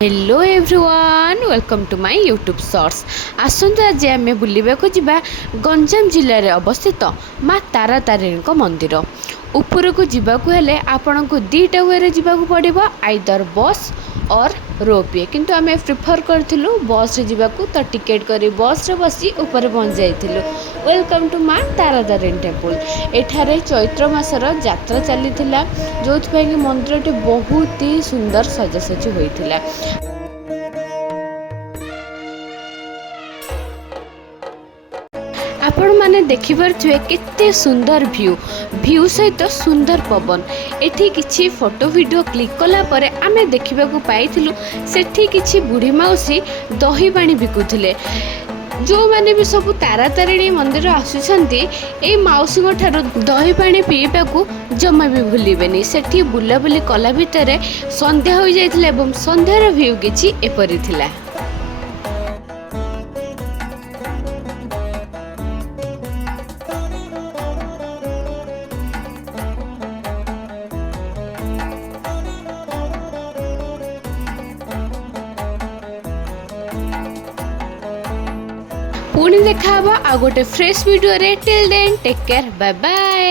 Hello everyone welcome to my YouTube shorts. आसंतु आज आम बुलवाक जा गंजाम जिले में अवस्थित माँ तारा तारिणी मंदिर। उपरकू जावाक हेले आपण को दुईटा वे जावाक पड़ो, आइदर बस और रोपवे, किंतु आम प्रिफर करूँ बस जावाक। तो टिकेट कर बस रे बसी ऊपर पहुँच जाइलु। वेलकम टू माँ तारा तारिणी टेम्पल। एठारे चैत्र मासर यात्रा चली जो कि मंदिर बहुत ही सुंदर सजासजी होता। आपण माने देखिपारे केते सुंदर व्यू सहित सुंदर पवन। एठी किछि फोटो वीडियो क्लिक कला परे आमे देखिबाकू पाइथिलु सेठी किछि बुढ़ी माउसी दही पानी बिकुथिले। जो मैंने भी सब तारा तारिणी मंदिर आसुछंती ए माउसी ठारू दही पानी पीवाकू जमा भी भूलिबेनी। सेठी बुलाबुली कला भितर संध्या हो जाइथिला एवं संध्यार व्यू किछि एपरि थिला। पुणी देखा आ गोटे फ्रेश वीडियो रे। Till then take care, bye bye.